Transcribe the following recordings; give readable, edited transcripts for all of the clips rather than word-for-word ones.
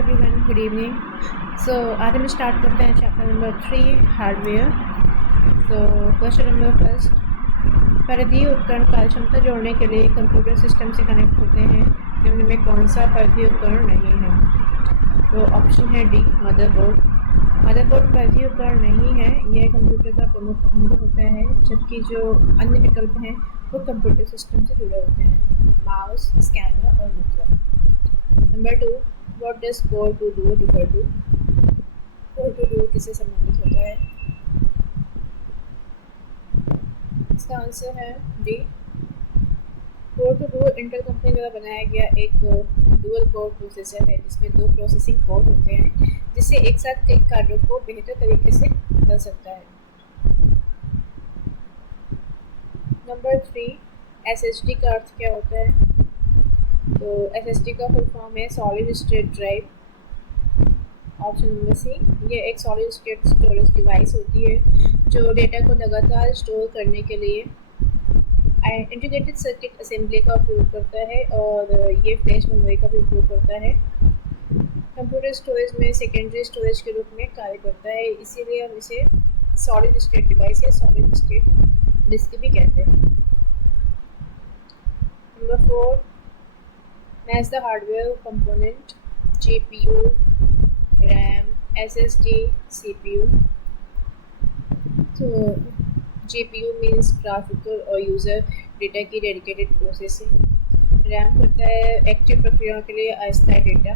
everyone, good evening. So आज हम start करते हैं chapter number 3 hardware. So question number first, परिधीय उपकरण कार्यक्षमता जोड़ने के लिए कंप्यूटर सिस्टम से कनेक्ट होते हैं. निम्न में कौन सा परिधीय उपकरण नहीं है? तो ऑप्शन है डी, मदरबोर्ड. मदरबोर्ड परिधीय उपकरण नहीं है. यह कंप्यूटर का प्रमुख अंग होता है, जबकि जो अन्य विकल्प हैं वो कंप्यूटर सिस्टम से जुड़े होते हैं, माउस, स्कैनर और मुद्रा. Number 2, what does Core two Duo refer to? Core two Duo किससे संबंधित होता है? इसका आंसर है D. Core two Duo Intel company द्वारा बनाया गया एक डुअल कोर प्रोसेसर है, जिसमें 2 प्रोसेसिंग कोर होते हैं, जिससे एक साथ कई कार्यों को बेहतर तरीके से कर सकता है. नंबर 3, एसएसडी का अर्थ क्या होता है? तो एसएसडी का फुल फॉर्म है solid state drive. Option number C, ये एक सॉलिड स्टेट स्टोरेज डिवाइस होती है जो डेटा को लगातार स्टोर करने के लिए इंटीग्रेटेड सर्किट असेंबली का उपयोग करता है, और ये फ्लैश मेमोरी का भी उपयोग करता है. कंप्यूटर स्टोरेज में सेकेंडरी स्टोरेज के रूप में कार्य करता है, इसीलिए हम इसे सॉलिड स्टेट डिवाइस या सॉलिड स्टेट डिस्क भी कहते हैं. Number 4, match the hardware component GPU, RAM, SSD, CPU. तो GPU मीन्स ग्राफिकल और यूज़र डेटा की डेडिकेटेड प्रोसेसिंग. RAM करता है एक्टिव प्रक्रियाओं के लिए अस्थायी डेटा,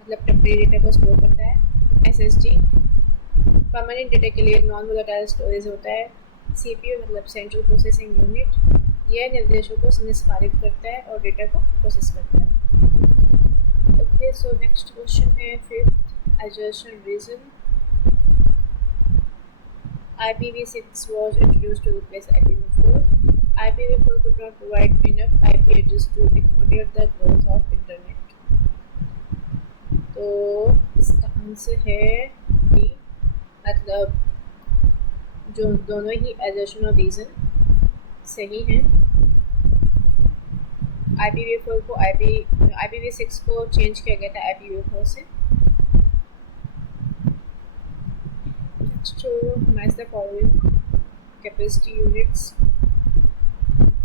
मतलब टेम्परेरी डेटा को स्टोर करता है. SSD परमानेंट डेटा के लिए नॉन वोलेटाइल स्टोरेज होता है. CPU मतलब सेंट्रल प्रोसेसिंग यूनिट, यह निर्देशों को निष्पादित करता है और डेटा को प्रोसेस करता है. ओके, सो नेक्स्ट क्वेश्चन है 5th, assertion reason. IPv6 was introduced to replace IPv4. IPv4 could not provide enough IP address to accommodate the growth of internet. तो इसका आंसर है डी, मतलब जो दोनों ही assertion और reason सही हैं. IPv4 को IPv6 को चेंज किया गया था IPv4 से. तो match the following capacity units: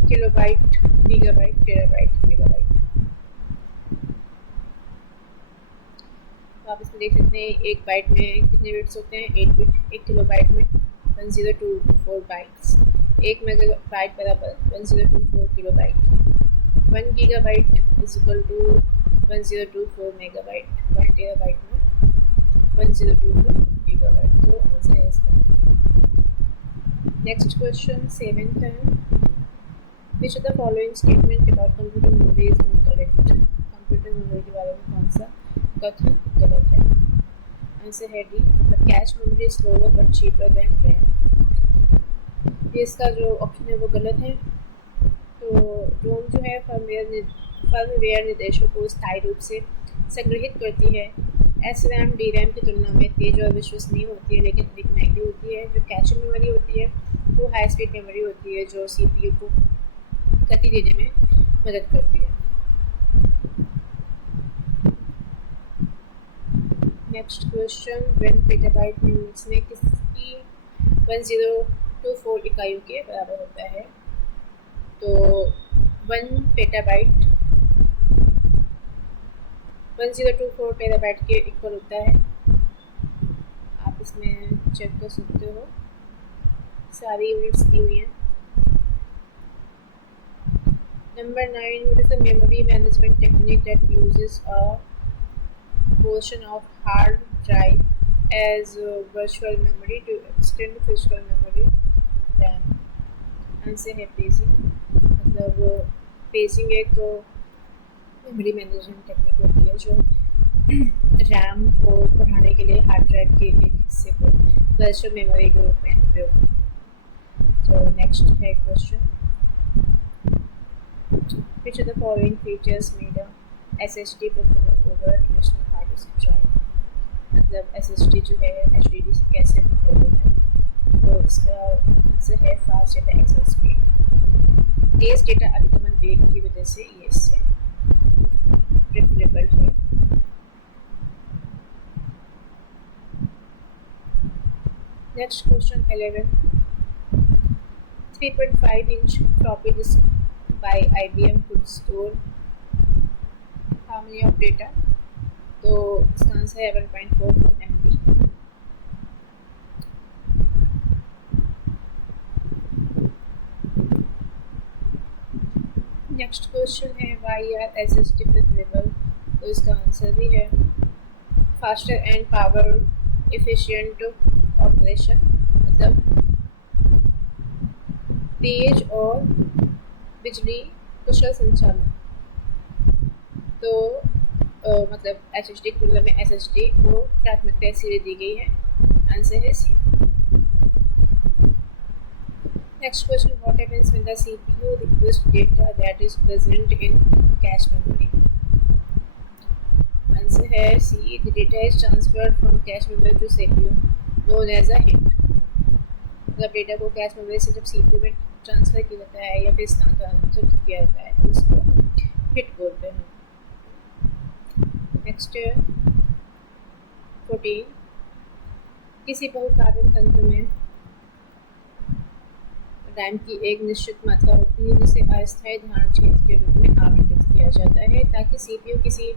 kilobyte, gigabyte, terabyte, megabyte. आप इसमें देख सकते हैं 1 बाइट में कितने बिट्स होते हैं? 8 बिट. 1 किलोबाइट में 1024 बाइट्स. 1 मेगाबाइट बराबर 1024 kilobyte. 1 gigabyte is equal to 1024 megabyte. 1 terabyte में 1024 गीगाबाइट. तो आंसर है इसका. नेक्स्ट क्वेश्चन 7th है, which of the following statement about computer memory is incorrect? Computer memory के बारे में कौन सा कथन गलत है? आंसर है डी, मतलब cache memory is slower but cheaper than RAM. ये इसका जो ऑप्शन है वो गलत है. तो रोम जो है फर्मवेयर निर्देशों को स्थायी रूप से संग्रहित करती है. SRAM DRAM की तुलना में तेज और विश्वसनीय होती है, लेकिन अधिक महंगी होती है. जो कैश मेमोरी होती है वो हाई स्पीड मेमोरी होती है, जो CPU को गति देने में मदद करती है. नेक्स्ट क्वेश्चन, 1 पेटाबाइट यूनिट्स में किसकी 1024 इकाइयों के बराबर होता है? तो 1 पेटाबाइट 1024 टेराबाइट के इक्वल होता है. आप इसमें चेक कर सकते हो, सारी यूनिट्स दी हुई हैं. Number 9, what is the memory management technique that uses a portion of hard drive as virtual memory to extend physical memory RAM? Answer है पेजिंग. मतलब पेजिंग एक मेमोरी मैनेजमेंट टेक्निक होती है जो रैम को बढ़ाने के लिए हार्ड ड्राइव के एक हिस्से को वर्चुअल मेमोरी के रूप में उपयोग करती है. तो नेक्स्ट है question, which of the following features made a SSD prefer over traditional hard disk drive? मतलब SSD जो है HDD से कैसे प्रेफर है? तो इसका आंसर है फास्ट डेटा एक्सेस स्पीड. तेज डेटा अभिगमन वेग की वजह से ये इससे प्रेफरेबल है. Next question 11. 3.5-inch floppy disk by IBM could store how many of data? तो इसका आंसर है 1.44 MB. नेक्स्ट क्वेश्चन है वाई आर SSD प्रेफरेबल. तो इसका आंसर भी है faster and power efficient operation, मतलब तेज और बिजली कुशल संचालन. तो मतलब HDD की तुलना में SSD को प्राथमिकता इसलिए दी गई है. आंसर है सी. Next question, what happens when the CPU requests data that is present in cache memory? Answer है C. The data is transferred from cache memory to CPU, known as a hit. मतलब data को cache memory से जब CPU में transfer किया जाता है या फिर स्थानांतरित किया जाता है, उसको हिट बोलते हैं. नेक्स्ट 14. किसी बहुकार्बन तंत्र में रैम की एक निश्चित मात्रा होती है जिसे अस्थायी धारण क्षेत्र के रूप में आवंटित किया जाता है ताकि CPU किसी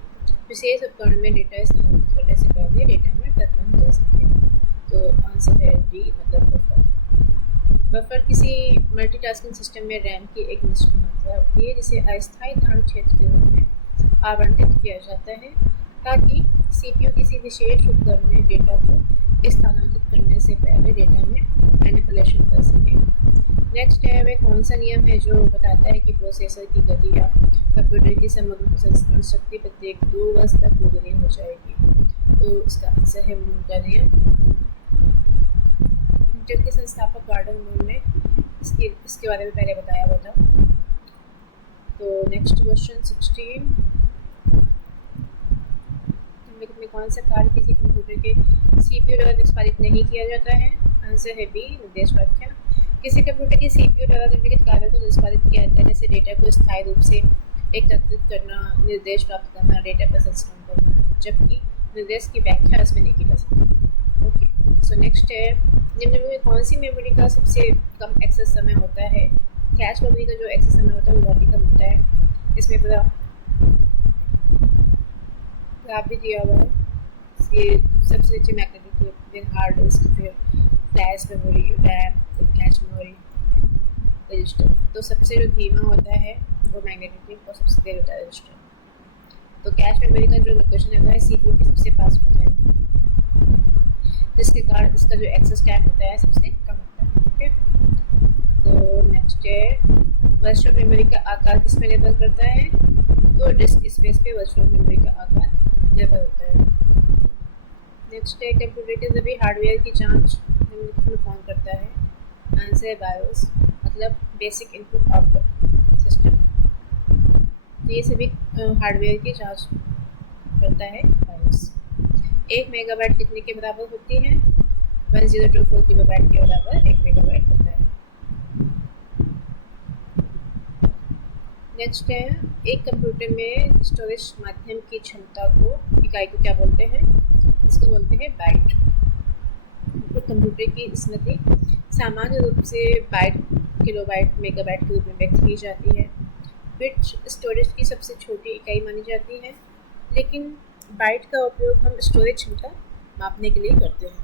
विशेष उपकरण में डेटा स्थानांतरित करने से पहले डेटा में प्रतिबंध कर सके. तो आंसर है डी, मतलब बफर. बफर किसी मल्टीटास्किंग सिस्टम में रैम की एक निश्चित मात्रा होती है जिसे अस्थायी धारण क्षेत्र के रूप में आवंटित किया जाता है ताकि CPU किसी विशेष उपकरण में डेटा को स्थानांतरित करने से पहले डेटा में मैनिपुलेशन कर सके. नेक्स्ट है वह कौन सा नियम है जो बताता है कि प्रोसेसर की गति या कंप्यूटर की समग्र प्रसंस्करण शक्ति प्रत्येक 2 वर्ष तक दोगुनी हो जाएगी. तो इसका आंसर है मूर का नियम. इंटेल के संस्थापक गॉर्डन मूर ने इसके बारे में पहले बताया हुआ था. तो नेक्स्ट क्वेश्चन 16. निम्नलिखित में कौन सा कार्य किसी कंप्यूटर के CPU द्वारा निष्पादित नहीं किया जाता है? आंसर है बी, निर्देश व्याख्या. किसी कंप्यूटर के CPU द्वारा निम्नलिखित कार्यों को निष्पादित किया जाता है जैसे डेटा को स्थायी रूप से एकत्रित करना, निर्देश प्राप्त करना, डेटा प्रसंस्करण करना, जबकि निर्देश की व्याख्या इसमें नहीं की जा सकती. ओके, सो नेक्स्ट है निम्न में कौन सी मेमोरी का सबसे कम एक्सेस समय होता है? कैश मेमोरी का जो एक्सेस समय होता है वो बहुत ही कम होता है. इसमें पूरा ग्राफ भी दिया हुआ है. ये सबसे नीचे मैग्नेटिक हार्ड डिस्क, फिर flash memory, RAM, cache memory, register. तो सबसे जो धीमा होता है वो मैग्नेटिक और सबसे तेज होता है रजिस्टर. तो कैश मेमोरी का जो लोकेशन होता है CPU के सबसे पास होता है, जिसके कारण इसका जो एक्सेस टाइम होता है सबसे कम होता है. ओके, तो नेक्स्ट है वर्चुअल मेमोरी का आकार किस में निर्भर करता है? तो डिस्क स्पेस पे वर्चुअल मेमोरी का आकार निर्भर होता है. नेक्स्ट है कंप्यूटर के सभी हार्डवेयर की जांच निम्नलिखित में कौन करता है? आंसर है बायोस, मतलब बेसिक इनपुट आउटपुट सिस्टम. तो ये सभी हार्डवेयर की जांच करता है बायोस. 1 मेगाबाइट कितने के बराबर होती है? 1024 किलोबाइट के बराबर 1 मेगाबाइट होता है. नेक्स्ट है एक कंप्यूटर में स्टोरेज माध्यम की क्षमता को इकाई को क्या बोलते हैं? इसको बोलते हैं बाइट. एक कंप्यूटर की स्मृति सामान्य रूप से बाइट, किलोबाइट, मेगाबाइट के रूप में व्यक्त की जाती है. बिट स्टोरेज की सबसे छोटी इकाई मानी जाती है, लेकिन बाइट का उपयोग हम स्टोरेज क्षमता मापने के लिए करते हैं.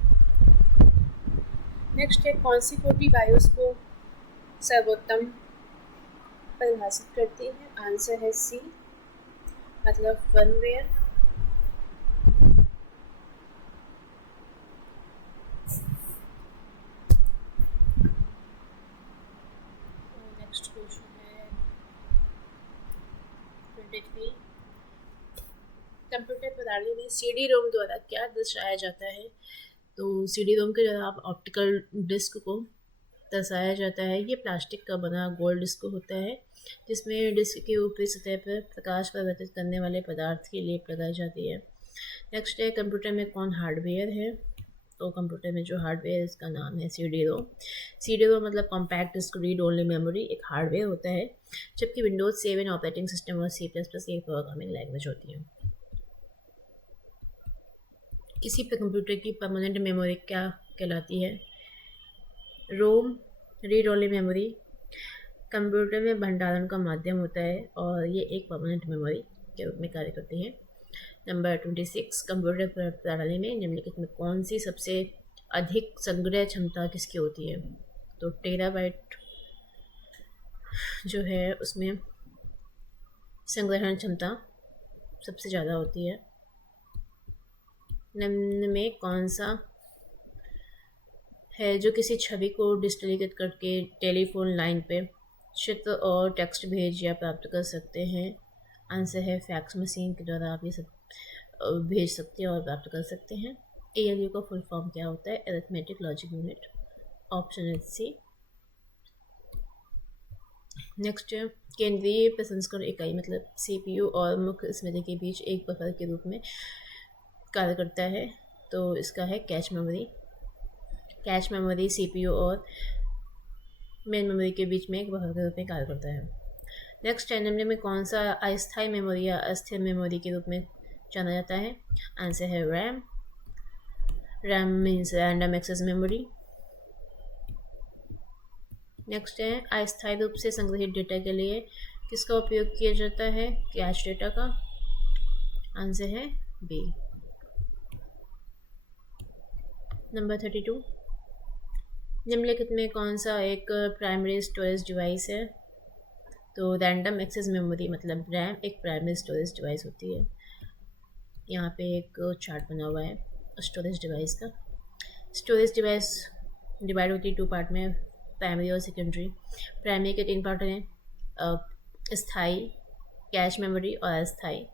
नेक्स्ट है कौन सी कोटि बायोस को सर्वोत्तम परिभाषित करती है? आंसर है सी, मतलब फर्मवेयर. नेक्स्ट क्वेश्चन है 23. कंप्यूटर प्रणाली में CD-ROM द्वारा क्या दर्शाया जाता है? तो CD-ROM के द्वारा ऑप्टिकल डिस्क को दर्शाया जाता है. ये प्लास्टिक का बना गोल डिस्क होता है जिसमें डिस्क की ऊपरी सतह पर प्रकाश परिवर्तित करने वाले पदार्थ की लेप लगाई जाती है. नेक्स्ट है कंप्यूटर में कौन हार्डवेयर है? तो कंप्यूटर में जो हार्डवेयर है इसका नाम है CD-ROM. CD-ROM मतलब compact disc read only memory एक हार्डवेयर होता है, जबकि विंडोज 7 ऑपरेटिंग सिस्टम और C++ एक प्रोग्रामिंग लैंग्वेज होती है. किसी कंप्यूटर की परमानेंट मेमोरी क्या कहलाती है? रोम रीड ओनली मेमोरी कंप्यूटर में भंडारण का माध्यम होता है और ये एक परमानेंट मेमोरी के रूप में कार्य करती है। नंबर 26 कंप्यूटर प्रणाली में निम्नलिखित में कौन सी सबसे अधिक संग्रह क्षमता किसकी होती है? तो टेराबाइट जो है उसमें संग्रहण क्षमता सबसे ज़्यादा होती है। निम्न में कौन सा है जो किसी छवि को डिजिटलीकृत करके टेलीफोन लाइन पे चित्र और टेक्स्ट भेज या प्राप्त कर सकते हैं? आंसर है फैक्स मशीन के द्वारा आप ये सब भेज सकते हैं और प्राप्त कर सकते हैं। ALU का फुल फॉर्म क्या होता है? Arithmetic logic unit. ऑप्शन है सी। नेक्स्ट है केंद्रीय प्रसंस्करण इकाई मतलब CPU और मुख्य स्मृति के बीच एक बफर के रूप में कार्य करता है, तो इसका है cache memory. Cache memory CPU और मेन मेमोरी के बीच में एक बफर के रूप में कार्य करता है। नेक्स्ट है निम्न में कौन सा अस्थायी मेमोरी या अस्थिर मेमोरी के रूप में जाना जाता है? आंसर है RAM. RAM means random access memory. Next है अस्थायी रूप से संग्रहित डेटा के लिए किसका उपयोग किया जाता है? कैश डेटा का। आंसर है बी। नंबर 32 निम्नलिखित में कौन सा एक प्राइमरी स्टोरेज डिवाइस है? तो रैंडम एक्सेस मेमोरी मतलब रैम एक प्राइमरी स्टोरेज डिवाइस होती है। यहाँ पे एक चार्ट बना हुआ है स्टोरेज डिवाइस का। स्टोरेज डिवाइस डिवाइड होती है 2 पार्ट में, प्राइमरी और सेकेंडरी। प्राइमरी के 3 पार्ट हैं, स्थायी, कैश मेमोरी और अस्थायी।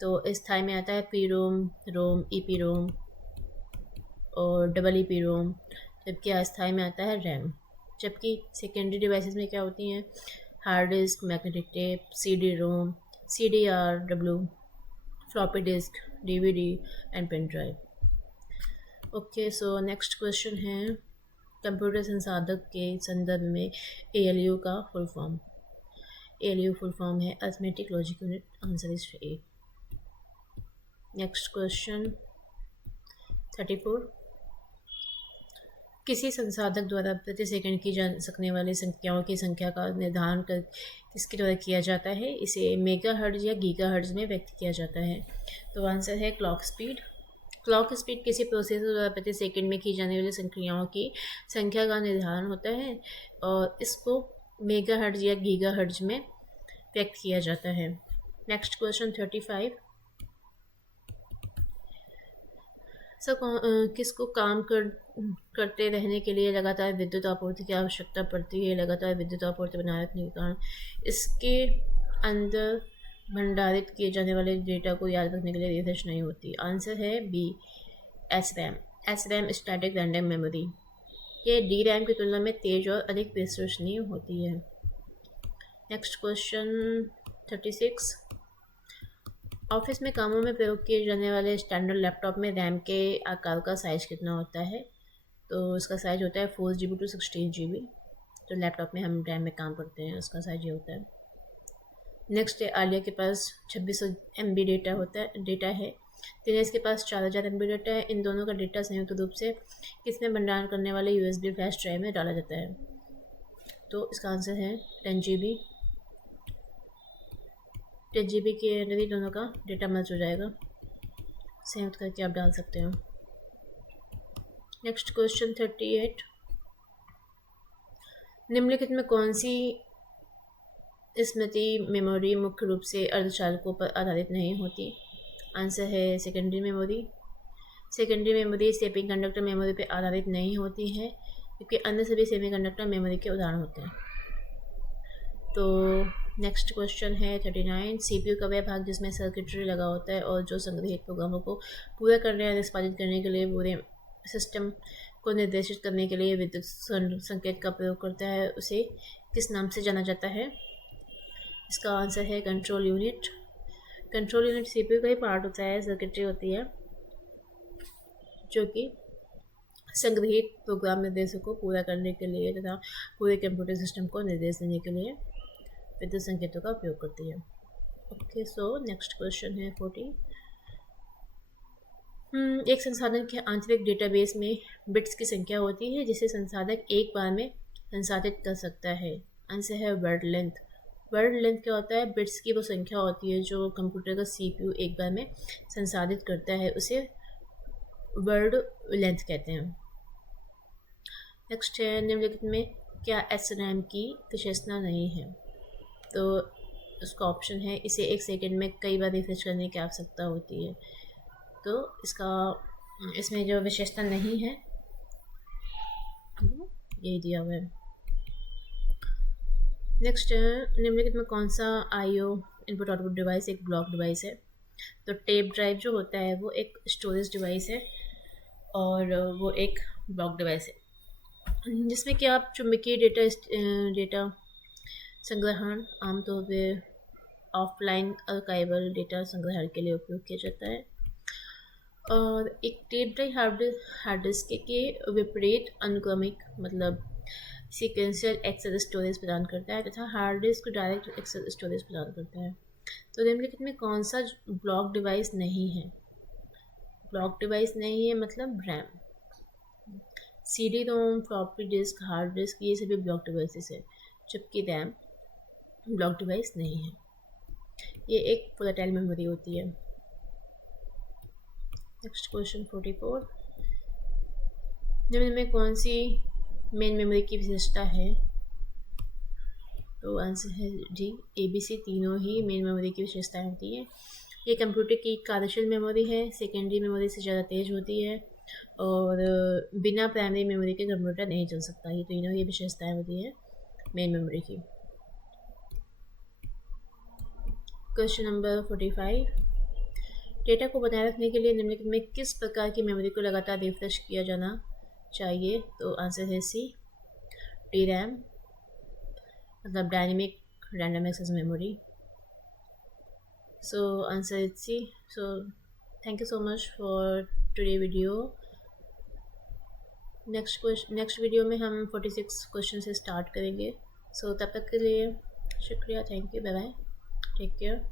तो स्थायी में आता है पी-रोम, रोम, EPROM और EPROM, जबकि अस्थायी में आता है रैम। जबकि सेकेंडरी डिवाइसेस में क्या होती हैं? Hard disk, magnetic tape, CD-ROM, CDR-W, floppy disk, DVD and pen drive. Okay, so next question है कंप्यूटर संसाधक के संदर्भ में ALU का full form. ALU full form है arithmetic logic unit. Answer is A. Next question 34 किसी संसाधक द्वारा प्रति सेकंड की जा सकने वाली संख्याओं की संख्या का निर्धारण कर किसके द्वारा किया जाता है? इसे मेगाहर्ट्ज या गीगाहर्ट्ज में व्यक्त किया जाता है। तो आंसर है क्लॉक स्पीड। क्लॉक स्पीड किसी प्रोसेसर द्वारा प्रति सेकंड में की जाने वाली संक्रियाओं की संख्या का निर्धारण होता है और इसको मेगाहर्ट्ज या गीगाहर्ट्ज में व्यक्त किया जाता है। नेक्स्ट क्वेश्चन 35 किसको काम करते रहने के लिए लगातार विद्युत आपूर्ति की आवश्यकता पड़ती है? लगातार विद्युत आपूर्ति बनाए रखने के कारण इसके अंदर भंडारित किए जाने वाले डेटा को याद रखने के लिए रिसर्च नहीं होती। आंसर है B SRAM। SRAM static random memory. ये DRAM की तुलना में तेज और अधिक विश्वसनीय होती है। नेक्स्ट क्वेश्चन 36 ऑफिस में कामों में प्रयोग किए जाने वाले स्टैंडर्ड लैपटॉप में रैम के आकार का साइज़ कितना होता है? तो इसका साइज़ होता है 4GB to 16GB। तो लैपटॉप में हम रैम में काम करते हैं उसका साइज़ ये होता है। नेक्स्ट है आलिया के पास 2600 MB डेटा है। दिनेश के पास 4000 MB डेटा है। इन दोनों का डेटा संयुक्त रूप से किसमें भंडारण करने वाले USB फ्लैश ड्राइव में डाला जाता है? तो इसका आंसर है 10GB। 10GB के अंदर ही दोनों का डेटा मर्ज हो जाएगा, संयुक्त करके आप डाल सकते हो। नेक्स्ट क्वेश्चन 38 निम्नलिखित में कौन सी स्मृति मेमोरी मुख्य रूप से अर्धचालकों पर आधारित नहीं होती? आंसर है secondary memory. Secondary memory semi conductor memory पर आधारित नहीं होती है क्योंकि अन्य सभी सेमी कंडक्टर मेमोरी के उदाहरण होते हैं। तो नेक्स्ट क्वेश्चन है 39 CPU का वह भाग जिसमें सर्किटरी लगा होता है और जो संग्रहित प्रोग्रामों को पूरा करने या निष्पादित करने के लिए पूरे सिस्टम को निर्देशित करने के लिए विद्युत संकेत का प्रयोग करता है, उसे किस नाम से जाना जाता है? इसका आंसर है control unit. Control unit CPU का ही पार्ट होता है, सर्किटरी होती है जो कि संग्रहित प्रोग्राम निर्देशों को पूरा करने के लिए तथा पूरे कंप्यूटर सिस्टम को निर्देश देने के लिए विद्युत संकेतों का उपयोग करती है। ओके, सो नेक्स्ट क्वेश्चन है 40 एक संसाधन के आंतरिक डेटाबेस में बिट्स की संख्या होती है जिसे संसाधक एक बार में संसाधित कर सकता है। आंसर है वर्ड लेंथ। वर्ड लेंथ क्या होता है? बिट्स की वो संख्या होती है जो कंप्यूटर का सीपीयू एक बार में संसाधित करता है, उसे वर्ड लेंथ कहते हैं। नेक्स्ट है, निम्नलिखित में क्या एसरैम की विशेषता नहीं है? तो उसका ऑप्शन है इसे एक सेकंड में कई बार रिफ्रेश करने की आवश्यकता होती है। तो इसमें जो विशेषता नहीं है यही दिया हुआ है। नेक्स्ट, निम्नलिखित में कौन सा आईओ इनपुट आउटपुट डिवाइस एक ब्लॉक डिवाइस है? तो टेप ड्राइव जो होता है वो एक स्टोरेज डिवाइस है और वो एक ब्लॉक डिवाइस है जिसमें कि आप चुंबकीय डेटा संग्रहण आमतौर पर ऑफलाइन आर्काइवल डेटा संग्रहण के लिए उपयोग किया जाता है। और एक टेप ड्राइव हार्ड डिस्क के विपरीत अनुक्रमिक मतलब सीक्वेंशियल एक्सेस स्टोरेज प्रदान करता है तथा hard disk direct access storage प्रदान करता है। तो निम्नलिखित में कौन सा ब्लॉक डिवाइस नहीं है? ब्लॉक डिवाइस नहीं है मतलब RAM, CD ROM, floppy disk, hard disk, ये सभी ब्लॉक डिवाइसेस है, जबकि रैम ब्लॉक डिवाइस नहीं है। ये एक वोलेटाइल मेमोरी होती है। नेक्स्ट क्वेश्चन 44, निम्न में कौन सी मेन मेमोरी की विशेषता है? तो आंसर है डी, ABC, तीनों ही मेन मेमोरी की विशेषताएं होती हैं। ये कंप्यूटर की कार्यशील मेमोरी है, सेकेंडरी मेमोरी से ज़्यादा तेज होती है और बिना प्राइमरी मेमोरी के कंप्यूटर नहीं चल सकता। ये तीनों ही विशेषताएं होती है मेन मेमोरी की। क्वेश्चन नंबर 45, डेटा को बनाए रखने के लिए निम्नलिखित में किस प्रकार की मेमोरी को लगातार रिफ्रेश किया जाना चाहिए? तो आंसर है सी, DRAM मतलब dynamic random access memory. So answer is C. So thank you so much for today video. Next video में हम 46 क्वेश्चन से स्टार्ट करेंगे। सो तब तक के लिए शुक्रिया, thank you, bye bye, take care.